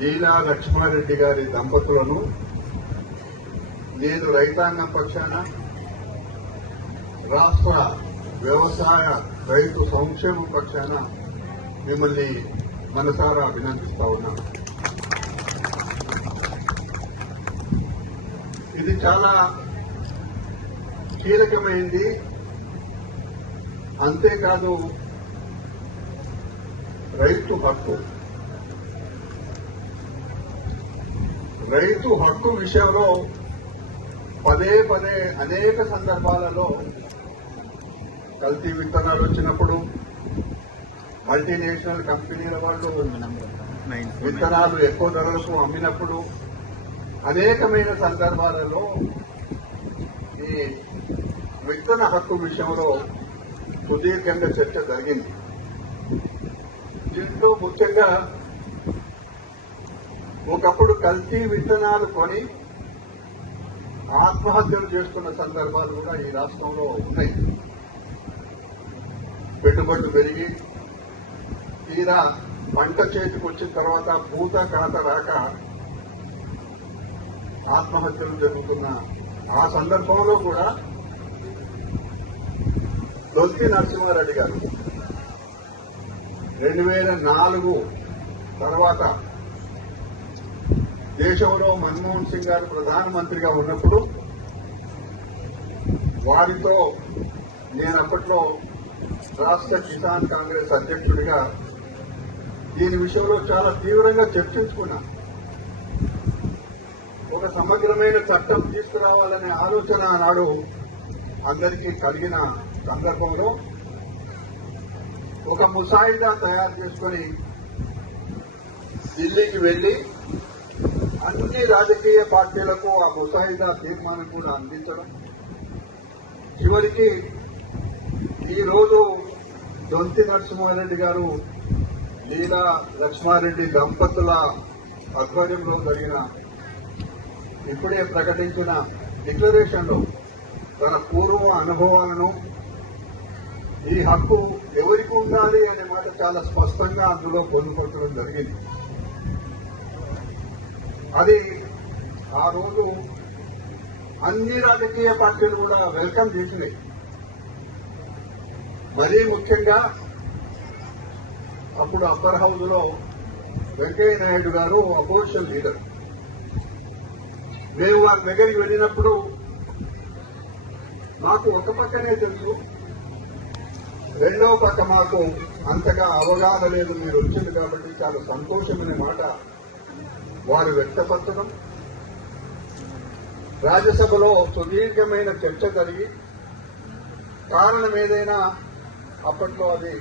లీలా లక్ష్మారెడ్డి గారి దంపతులను నేను రైతాంగం పక్షాన రాష్ట్ర వ్యవసాయ రైతు సంక్షేమ పక్షాన మిమ్మల్ని మనసారా అభినందిస్తా ఉన్నాను. ఇది చాలా కీలకమైంది. అంతేకాదు రైతు హక్కు. రైతు హక్కు విషయంలో పదే పదే అనేక సందర్భాలలో కల్తీ విత్తనాలు వచ్చినప్పుడు మల్టీనేషనల్ కంపెనీల వాళ్ళు విత్తనాలు ఎక్కువ ధరలకు అమ్మినప్పుడు అనేకమైన సందర్భాలలో ఈ విత్తన హక్కు విషయంలో సుదీర్ఘంగా చర్చ జరిగింది. దీంట్లో ముఖ్యంగా ఒకప్పుడు కల్తీ విత్తనాలు కొని ఆత్మహత్యలు చేస్తున్న సందర్భాలు కూడా ఈ రాష్ట్రంలో ఉన్నాయి. పెట్టుబడులు పెరిగి తీరా పంట చేతికి వచ్చిన తర్వాత పూత కాత రాక ఆత్మహత్యలు జరుగుతున్న ఆ సందర్భంలో కూడా దొంతి నరసింహారెడ్డి గారు రెండు వేల నాలుగు తర్వాత దేశంలో మన్మోహన్ సింగ్ గారు ప్రధానమంత్రిగా ఉన్నప్పుడు వారితో నేను అప్పట్లో రాష్ట్ర కిసాన్ కాంగ్రెస్ అధ్యక్షుడిగా దీని విషయంలో చాలా తీవ్రంగా చర్చించుకున్నా. ఒక సమగ్రమైన చట్టం తీసుకురావాలనే ఆలోచన ఆనాడు అందరికీ కలిగిన సందర్భంలో ఒక ముసాయిదా తయారు చేసుకొని ఢిల్లీకి వెళ్ళి అన్ని రాజకీయ పార్టీలకు ఆ ముసాయిదా తీర్మానం కూడా అందించడం. చివరికి ఈ రోజు దొంతి నరసింహారెడ్డి గారు లీలా లక్ష్మారెడ్డి దంపతుల ఆధ్వర్యంలో జరిగిన ఇప్పుడే ప్రకటించిన డిక్లరేషన్లో తన పూర్వ అనుభవాలను ఈ హక్కు ఎవరికి ఉండాలి అనే మాట చాలా స్పష్టంగా అందులో పొందుపరచడం జరిగింది. అది ఆ రోజు అన్ని రాజకీయ పార్టీలు కూడా వెల్కమ్ చేసినాయి. మరీ ముఖ్యంగా అప్పుడు అప్పర్ హౌస్లో వెంకయ్య నాయుడు గారు అపోజిషన్ లీడర్ మేము వారి దగ్గరికి వెళ్ళినప్పుడు మాకు ఒక పక్కనే తెలుసు. రెండో పక్క మాకు అంతగా అవగాహన లేదు మీరు వచ్చింది కాబట్టి చాలా సంతోషమనే మాట వారు వ్యక్తపరచడం. రాజ్యసభలో సుదీర్ఘమైన చర్చ జరిగి కారణం ఏదైనా అప్పట్లో అది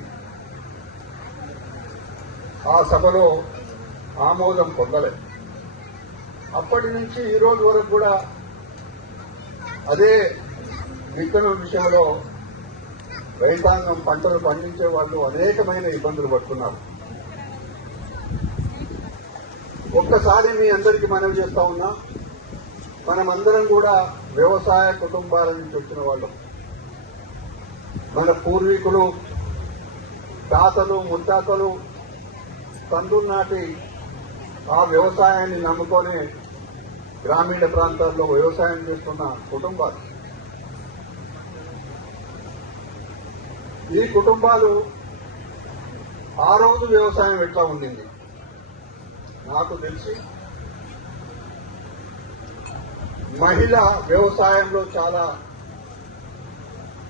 ఆ సభలో ఆమోదం పొందలేదు అప్పటి నుంచి ఈ రోజు వరకు కూడా అదే విత్తనం విషయంలో రైతాంగం పంటలు పండించే వాళ్ళు అనేకమైన ఇబ్బందులు పడుతున్నారు. ఒక్కసారి మీ అందరికీ మనవి చేస్తా ఉన్నా మనమందరం కూడా వ్యవసాయ కుటుంబాల నుంచి వచ్చిన వాళ్ళం. మన పూర్వీకులు తాతలు ముత్తాతలు తండ్రుల నాటి ఆ వ్యవసాయాన్ని నమ్ముకొని గ్రామీణ ప్రాంతాల్లో వ్యవసాయం చేస్తున్న కుటుంబాలు. ఈ కుటుంబాలు ఆ రోజు వ్యవసాయం ఎట్లా ఉండింది? నాకు తెలిసి. మహిళ వ్యవసాయంలో చాలా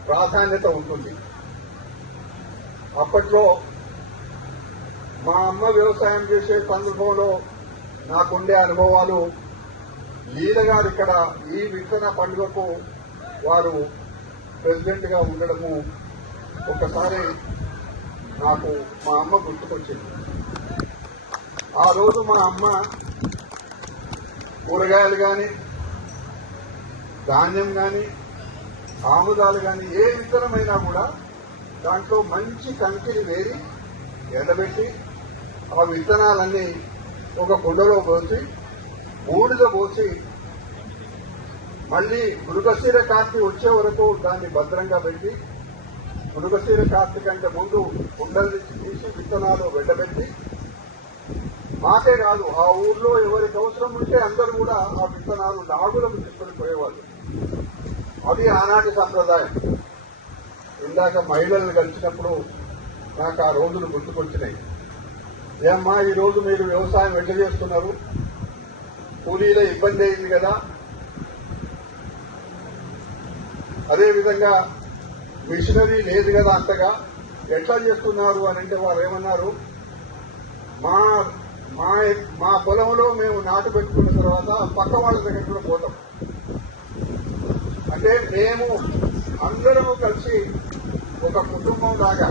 ప్రాధాన్యత ఉంటుంది. అప్పట్లో మా అమ్మ వ్యవసాయం చేసే సందర్భంలో నాకుండే అనుభవాలు లీల గారు ఇక్కడ ఈ విత్తన పండుగకు వారు ప్రెసిడెంట్గా ఉండడము ఒకసారి నాకు మా అమ్మ గుర్తుకొచ్చింది. ఆ రోజు మా అమ్మ కూరగాయలు కానీ ధాన్యం కానీ ఆముదాలు కానీ ఏ విత్తనమైనా కూడా దాంట్లో మంచి కంకిని వేరి ఎండబెట్టి ఆ విత్తనాలన్నీ ఒక కుండలో పోసి బూడిద పోసి మళ్ళీ మృగశీర కార్తీ వచ్చే వరకు దాన్ని భద్రంగా పెట్టి మృగశీర కార్తీ కంటే ముందు కుండల్ని తీసి విత్తనాలు వెండబెట్టి మాకే కాదు ఆ ఊర్లో ఎవరికి అవసరం ఉంటే అందరూ కూడా ఆ విత్తనాలు లాగులకు తీసుకొని పోయేవాళ్ళు. అది ఆనాటి సంప్రదాయం. ఇందాక మహిళలను కలిసినప్పుడు నాకు ఆ రోజులు గుర్తుకొచ్చినాయి. ఏమ్మా ఈరోజు మీరు వ్యవసాయం ఎట్లా చేస్తున్నారు? కూలీల ఇబ్బంది అయింది కదా? అదేవిధంగా మిషనరీ లేదు కదా అంతగా? ఎట్లా చేస్తున్నారు అని అంటే వారు ఏమన్నారు? మా మా మా పొలంలో మేము నాటు పెట్టుకున్న తర్వాత పక్క వాళ్ళ దగ్గర కూడా పోతాం. అంటే మేము అందరము కలిసి ఒక కుటుంబం లాగా